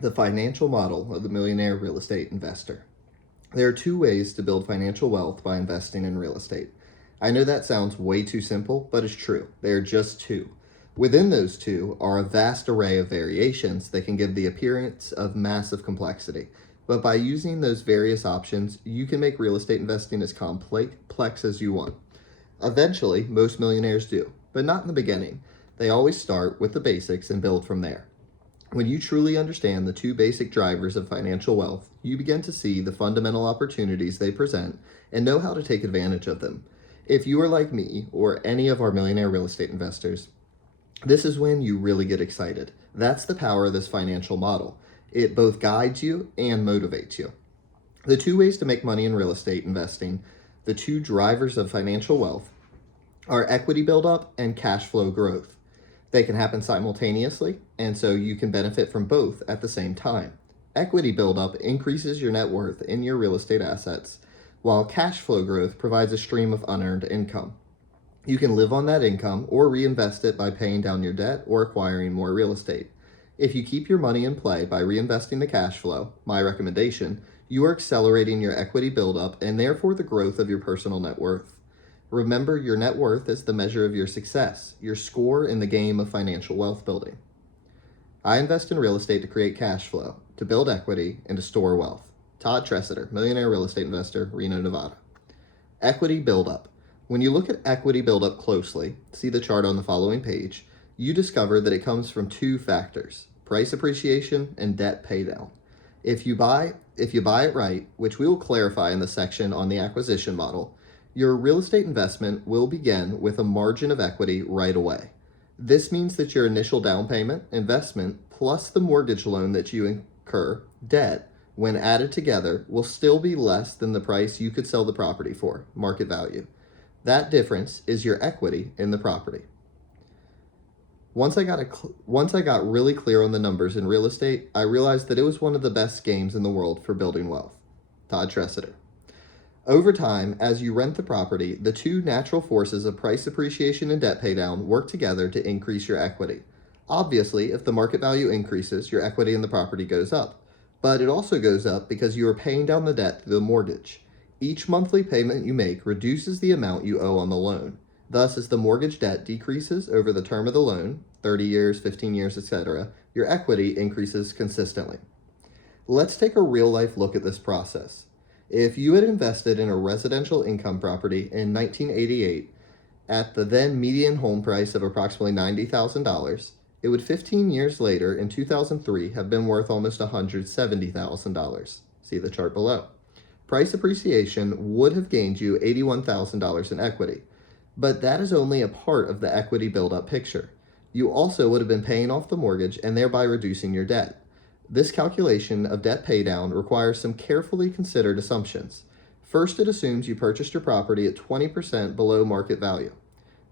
The financial model of the Millionaire Real Estate Investor. There are two ways to build financial wealth by investing in real estate. I know that sounds way too simple, but it's true. There are just two. Within those two are a vast array of variations that can give the appearance of massive complexity. But by using those various options, you can make real estate investing as complex as you want. Eventually, most millionaires do, but not in the beginning. They always start with the basics and build from there. When you truly understand the two basic drivers of financial wealth, you begin to see the fundamental opportunities they present and know how to take advantage of them. If you are like me or any of our millionaire real estate investors, this is when you really get excited. That's the power of this financial model. It both guides you and motivates you. The two ways to make money in real estate investing, the two drivers of financial wealth, are equity buildup and cash flow growth. They can happen simultaneously, and so you can benefit from both at the same time. Equity buildup increases your net worth in your real estate assets, while cash flow growth provides a stream of unearned income. You can live on that income or reinvest it by paying down your debt or acquiring more real estate. If you keep your money in play by reinvesting the cash flow, my recommendation, you are accelerating your equity buildup and therefore the growth of your personal net worth. Remember, your net worth is the measure of your success, your score in the game of financial wealth building. I invest in real estate to create cash flow, to build equity, and to store wealth. Todd Tressiter, Millionaire Real Estate Investor, Reno, Nevada. Equity buildup. When you look at equity buildup closely, see the chart on the following page, you discover that it comes from two factors: price appreciation and debt paydown. If you buy it right, which we will clarify in the section on the acquisition model, your real estate investment will begin with a margin of equity right away. This means that your initial down payment, investment, plus the mortgage loan that you incur, debt, when added together, will still be less than the price you could sell the property for, market value. That difference is your equity in the property. Once I got really clear on the numbers in real estate, I realized that it was one of the best games in the world for building wealth. Todd Tressiter. Over time, as you rent the property, the two natural forces of price appreciation and debt paydown work together to increase your equity. Obviously, if the market value increases, your equity in the property goes up. But it also goes up because you are paying down the debt through the mortgage. Each monthly payment you make reduces the amount you owe on the loan. Thus, as the mortgage debt decreases over the term of the loan, 30 years, 15 years, etc., your equity increases consistently. Let's take a real-life look at this process. If you had invested in a residential income property in 1988 at the then median home price of approximately $90,000, it would 15 years later in 2003 have been worth almost $170,000. See the chart below. Price appreciation would have gained you $81,000 in equity, but that is only a part of the equity build-up picture. You also would have been paying off the mortgage and thereby reducing your debt. This calculation of debt paydown requires some carefully considered assumptions. First, it assumes you purchased your property at 20% below market value.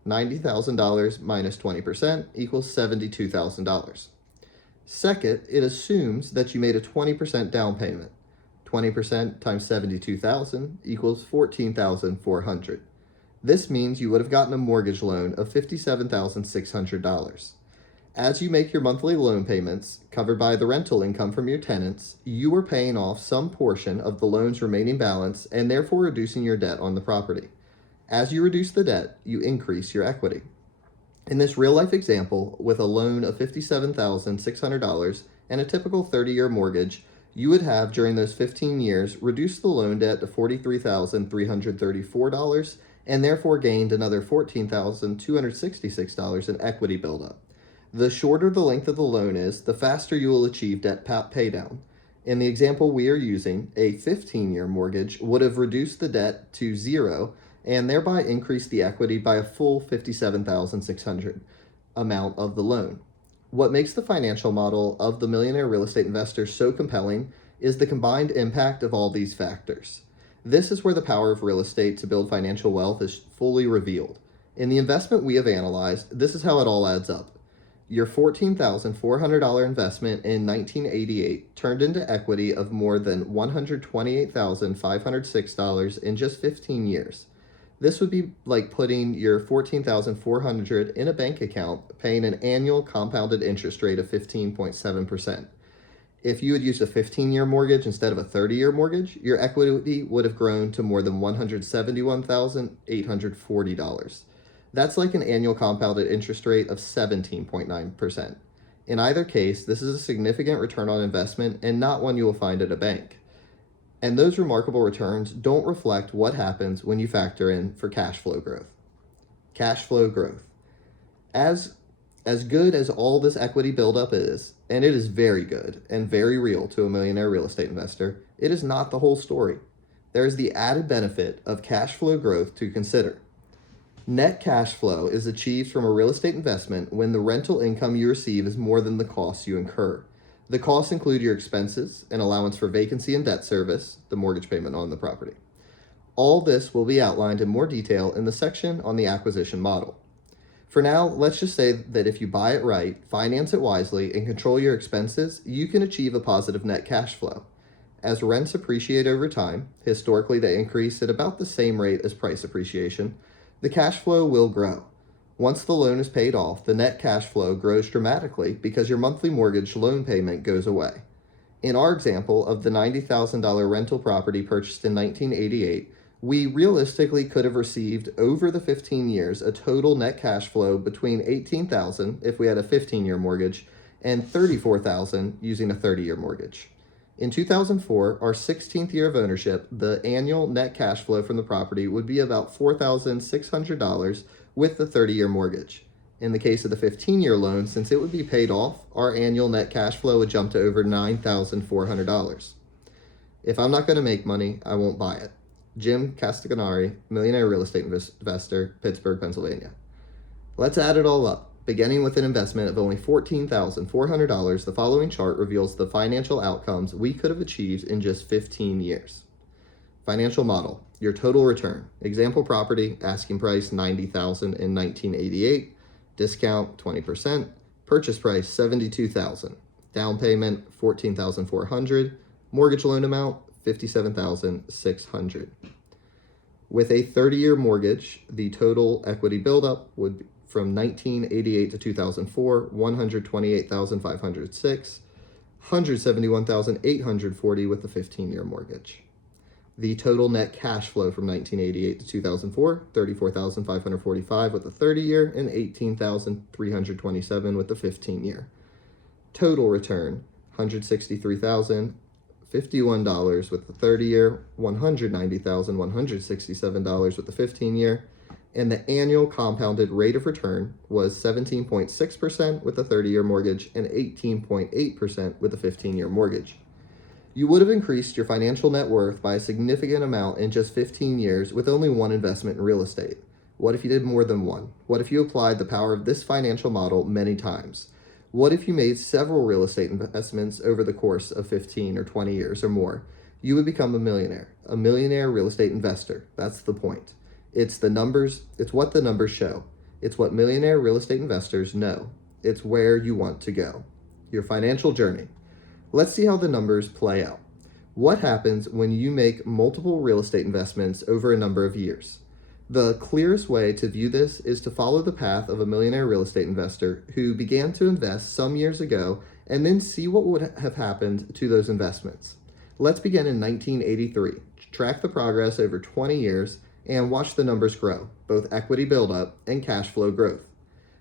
$90,000 minus 20% equals $72,000. Second, it assumes that you made a 20% down payment. 20% times 72,000 equals 14,400. This means you would have gotten a mortgage loan of $57,600. As you make your monthly loan payments, covered by the rental income from your tenants, you are paying off some portion of the loan's remaining balance and therefore reducing your debt on the property. As you reduce the debt, you increase your equity. In this real-life example, with a loan of $57,600 and a typical 30-year mortgage, you would have, during those 15 years, reduced the loan debt to $43,334 and therefore gained another $14,266 in equity buildup. The shorter the length of the loan is, the faster you will achieve debt paydown. In the example we are using, a 15-year mortgage would have reduced the debt to zero and thereby increased the equity by a full $57,600 amount of the loan. What makes the financial model of the Millionaire Real Estate Investor so compelling is the combined impact of all these factors. This is where the power of real estate to build financial wealth is fully revealed. In the investment we have analyzed, this is how it all adds up. Your $14,400 investment in 1988 turned into equity of more than $128,506 in just 15 years. This would be like putting your $14,400 in a bank account, paying an annual compounded interest rate of 15.7%. If you had used a 15-year mortgage instead of a 30-year mortgage, your equity would have grown to more than $171,840. That's like an annual compounded interest rate of 17.9%. In either case, this is a significant return on investment and not one you will find at a bank. And those remarkable returns don't reflect what happens when you factor in for cash flow growth. Cash flow growth. As good as all this equity buildup is, and it is very good and very real to a millionaire real estate investor, it is not the whole story. There is the added benefit of cash flow growth to consider. Net cash flow is achieved from a real estate investment when the rental income you receive is more than the costs you incur. The costs include your expenses, an allowance for vacancy and debt service, the mortgage payment on the property. All this will be outlined in more detail in the section on the acquisition model. For now, let's just say that if you buy it right, finance it wisely, and control your expenses, you can achieve a positive net cash flow. As rents appreciate over time, historically they increase at about the same rate as price appreciation, the cash flow will grow. Once the loan is paid off, the net cash flow grows dramatically because your monthly mortgage loan payment goes away. In our example of the $90,000 rental property purchased in 1988, we realistically could have received over the 15 years a total net cash flow between $18,000 if we had a 15-year mortgage and $34,000 using a 30-year mortgage. In 2004, our 16th year of ownership, the annual net cash flow from the property would be about $4,600 with the 30-year mortgage. In the case of the 15-year loan, since it would be paid off, our annual net cash flow would jump to over $9,400. If I'm not going to make money, I won't buy it. Jim Castagnari, Millionaire Real Estate Investor, Pittsburgh, Pennsylvania. Let's add it all up. Beginning with an investment of only $14,400, the following chart reveals the financial outcomes we could have achieved in just 15 years. Financial model, your total return. Example property, asking price $90,000 in 1988, discount 20%, purchase price $72,000, down payment $14,400, mortgage loan amount $57,600. With a 30-year mortgage, the total equity buildup would be from 1988 to 2004, $128,506, $171,840 with the 15-year mortgage. The total net cash flow from 1988 to 2004, $34,545 with the 30-year and $18,327 with the 15-year. Total return, $163,051 with the 30-year, $190,167 with the 15-year, and the annual compounded rate of return was 17.6% with the 30-year mortgage and 18.8% with the 15-year mortgage. You would have increased your financial net worth by a significant amount in just 15 years with only one investment in real estate. What if you did more than one? What if you applied the power of this financial model many times? What if you made several real estate investments over the course of 15 or 20 years or more? You would become a millionaire real estate investor. That's the point. It's the numbers, it's what the numbers show. It's what millionaire real estate investors know. It's where you want to go. Your financial journey. Let's see how the numbers play out. What happens when you make multiple real estate investments over a number of years? The clearest way to view this is to follow the path of a millionaire real estate investor who began to invest some years ago and then see what would have happened to those investments. Let's begin in 1983. Track the progress over 20 years and watch the numbers grow, both equity buildup and cash flow growth.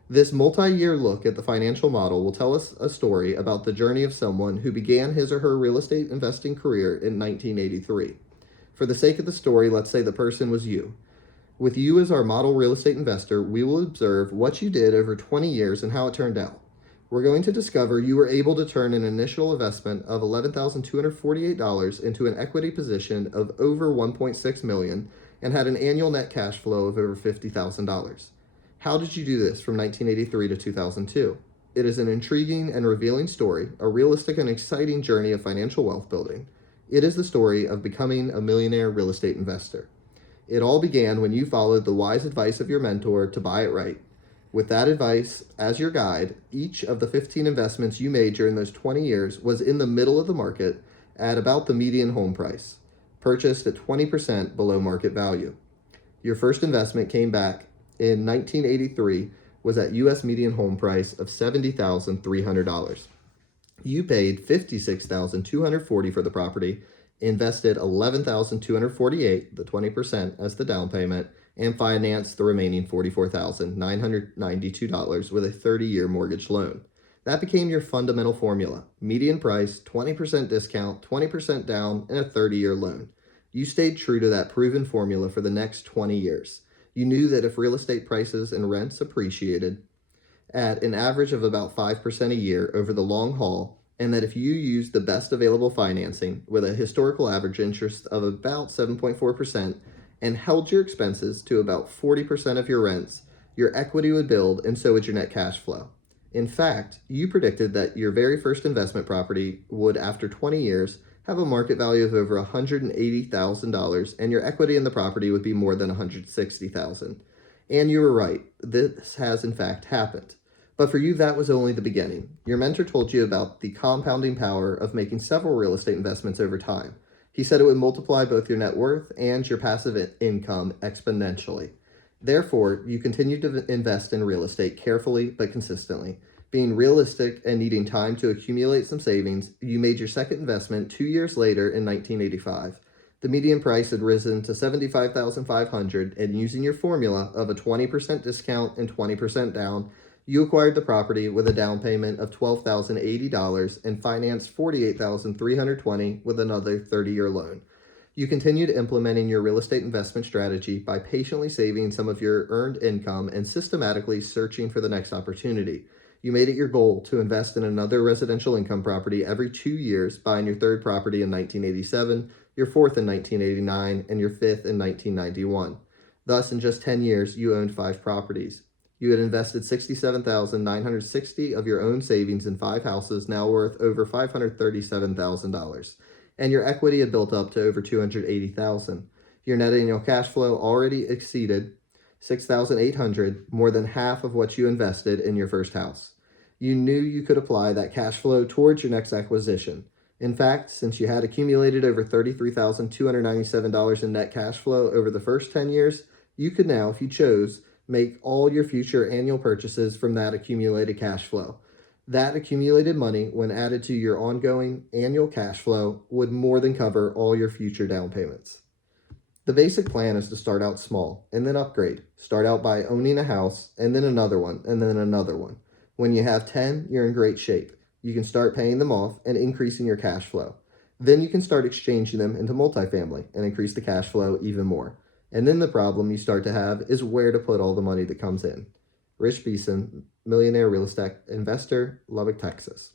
This multi-year look at the financial model will tell us a story about the journey of someone who began his or her real estate investing career in 1983. For the sake of the story, let's say the person was you. With you as our model real estate investor, we will observe what you did over 20 years and how it turned out. We're going to discover you were able to turn an initial investment of $11,248 into an equity position of over $1.6 million and had an annual net cash flow of over $50,000. How did you do this from 1983 to 2002? It is an intriguing and revealing story, a realistic and exciting journey of financial wealth building. It is the story of becoming a millionaire real estate investor. It all began when you followed the wise advice of your mentor to buy it right. With that advice as your guide, each of the 15 investments you made during those 20 years was in the middle of the market at about the median home price, purchased at 20% below market value. Your first investment came back in 1983 was at U.S. median home price of $70,300. You paid $56,240 for the property, invested $11,248, the 20% as the down payment, and financed the remaining $44,992 with a 30-year mortgage loan. That became your fundamental formula. Median price, 20% discount, 20% down, and a 30-year loan. You stayed true to that proven formula for the next 20 years. You knew that if real estate prices and rents appreciated at an average of about 5% a year over the long haul, and that if you used the best available financing with a historical average interest of about 7.4% and held your expenses to about 40% of your rents, your equity would build and so would your net cash flow. In fact, you predicted that your very first investment property would, after 20 years, have a market value of over $180,000 and your equity in the property would be more than $160,000. And you were right. This has in fact happened. But for you, that was only the beginning. Your mentor told you about the compounding power of making several real estate investments over time. He said it would multiply both your net worth and your passive income exponentially. Therefore, you continued to invest in real estate carefully but consistently. Being realistic and needing time to accumulate some savings, you made your second investment 2 years later in 1985. The median price had risen to $75,500, and using your formula of a 20% discount and 20% down, you acquired the property with a down payment of $12,080 and financed $48,320 with another 30-year loan. You continued implementing your real estate investment strategy by patiently saving some of your earned income and systematically searching for the next opportunity. You made it your goal to invest in another residential income property every 2 years, buying your third property in 1987, your fourth in 1989, and your fifth in 1991. Thus, in just 10 years, you owned 5 properties. You had invested $67,960 of your own savings in 5 houses, now worth over $537,000, and your equity had built up to over $280,000. Your net annual cash flow already exceeded $6,800, more than half of what you invested in your first house. You knew you could apply that cash flow towards your next acquisition. In fact, since you had accumulated over $33,297 in net cash flow over the first 10 years, you could now, if you chose, make all your future annual purchases from that accumulated cash flow. That accumulated money, when added to your ongoing annual cash flow, would more than cover all your future down payments. The basic plan is to start out small and then upgrade. Start out by owning a house and then another one and then another one. When you have 10, you're in great shape. You can start paying them off and increasing your cash flow. Then you can start exchanging them into multifamily and increase the cash flow even more. And then the problem you start to have is where to put all the money that comes in. Rich Beeson, Millionaire Real Estate Investor, Lubbock, Texas.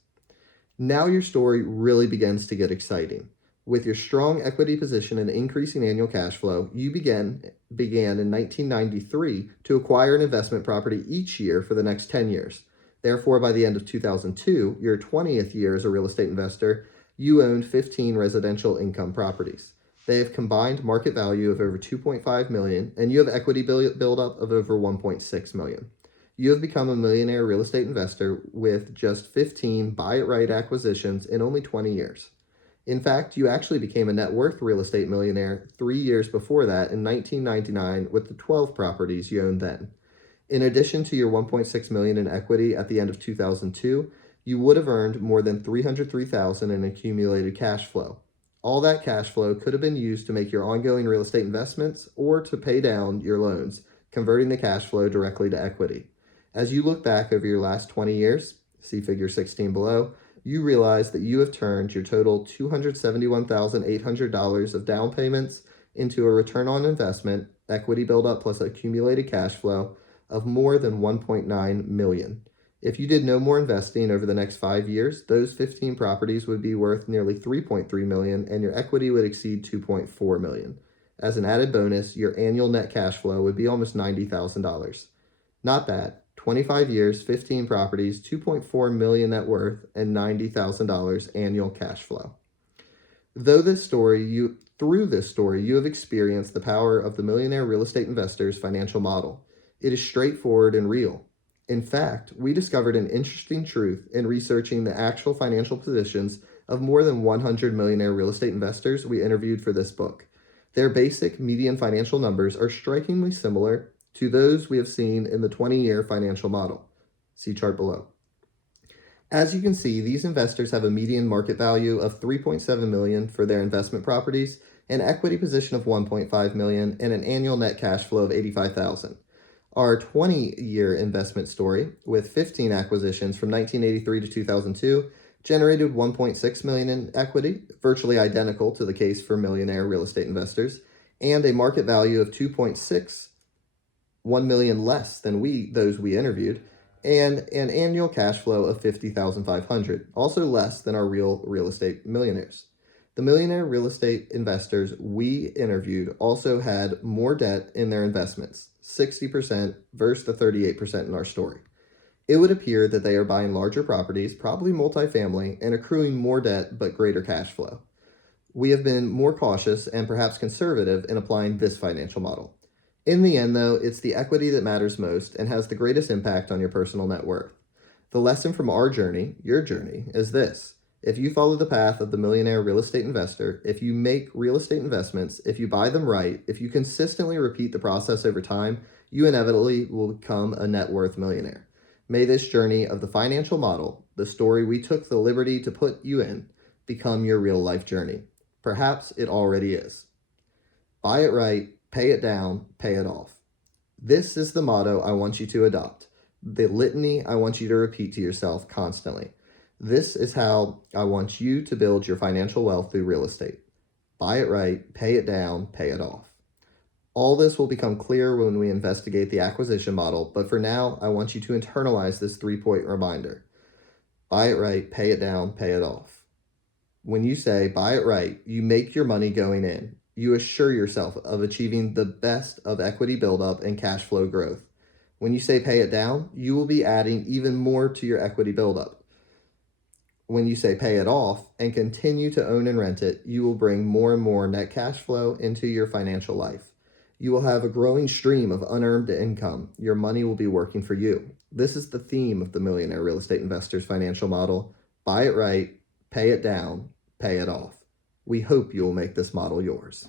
Now your story really begins to get exciting. With your strong equity position and increasing annual cash flow, you began in 1993 to acquire an investment property each year for the next 10 years. Therefore, by the end of 2002, your 20th year as a real estate investor, you owned 15 residential income properties. They have combined market value of over $2.5 million, and you have equity buildup of over $1.6 million. You have become a millionaire real estate investor with just 15 buy-it-right acquisitions in only 20 years. In fact, you actually became a net worth real estate millionaire 3 years before that in 1999 with the 12 properties you owned then. In addition to your $1.6 million in equity at the end of 2002, you would have earned more than $303,000 in accumulated cash flow. All that cash flow could have been used to make your ongoing real estate investments or to pay down your loans, converting the cash flow directly to equity. As you look back over your last 20 years, see figure 16 below, you realize that you have turned your total $271,800 of down payments into a return on investment, equity buildup plus accumulated cash flow of more than $1.9 million. If you did no more investing over the next 5 years, those 15 properties would be worth nearly $3.3 million and your equity would exceed $2.4 million. As an added bonus, your annual net cash flow would be almost $90,000. Not bad. 25 years, 15 properties, $2.4 million net worth, and $90,000 annual cash flow. Through this story, you have experienced the power of the Millionaire Real Estate Investor's financial model. It is straightforward and real. In fact, we discovered an interesting truth in researching the actual financial positions of more than 100 millionaire real estate investors we interviewed for this book. Their basic median financial numbers are strikingly similar to those we have seen in the 20-year financial model. See chart below. As you can see, these investors have a median market value of $3.7 million for their investment properties, an equity position of $1.5 million, and an annual net cash flow of $85,000. Our 20-year investment story, with 15 acquisitions from 1983 to 2002, generated $1.6 million in equity, virtually identical to the case for Millionaire Real Estate Investors, and a market value of $2.61 million less than those we interviewed, and an annual cash flow of $50,500, also less than our real estate millionaires. The Millionaire Real Estate Investors we interviewed also had more debt in their investments, 60% versus the 38% in our story. It would appear that they are buying larger properties, probably multifamily, and accruing more debt but greater cash flow. We have been more cautious and perhaps conservative in applying this financial model. In the end, though, it's the equity that matters most and has the greatest impact on your personal net worth. The lesson from our journey, your journey, is this. If you follow the path of the Millionaire Real Estate Investor, if you make real estate investments, if you buy them right, if you consistently repeat the process over time, you inevitably will become a net worth millionaire. May this journey of the financial model, the story we took the liberty to put you in, become your real life journey. Perhaps it already is. Buy it right, pay it down, pay it off. This is the motto I want you to adopt, the litany I want you to repeat to yourself constantly. This is how I want you to build your financial wealth through real estate. Buy it right, pay it down, pay it off. All this will become clear when we investigate the acquisition model, but for now, I want you to internalize this 3-point reminder. Buy it right, pay it down, pay it off. When you say buy it right, you make your money going in. You assure yourself of achieving the best of equity buildup and cash flow growth. When you say pay it down, you will be adding even more to your equity buildup. When you say pay it off and continue to own and rent it, you will bring more and more net cash flow into your financial life. You will have a growing stream of unearned income. Your money will be working for you. This is the theme of the Millionaire Real Estate Investor's financial model. Buy it right, pay it down, pay it off. We hope you will make this model yours.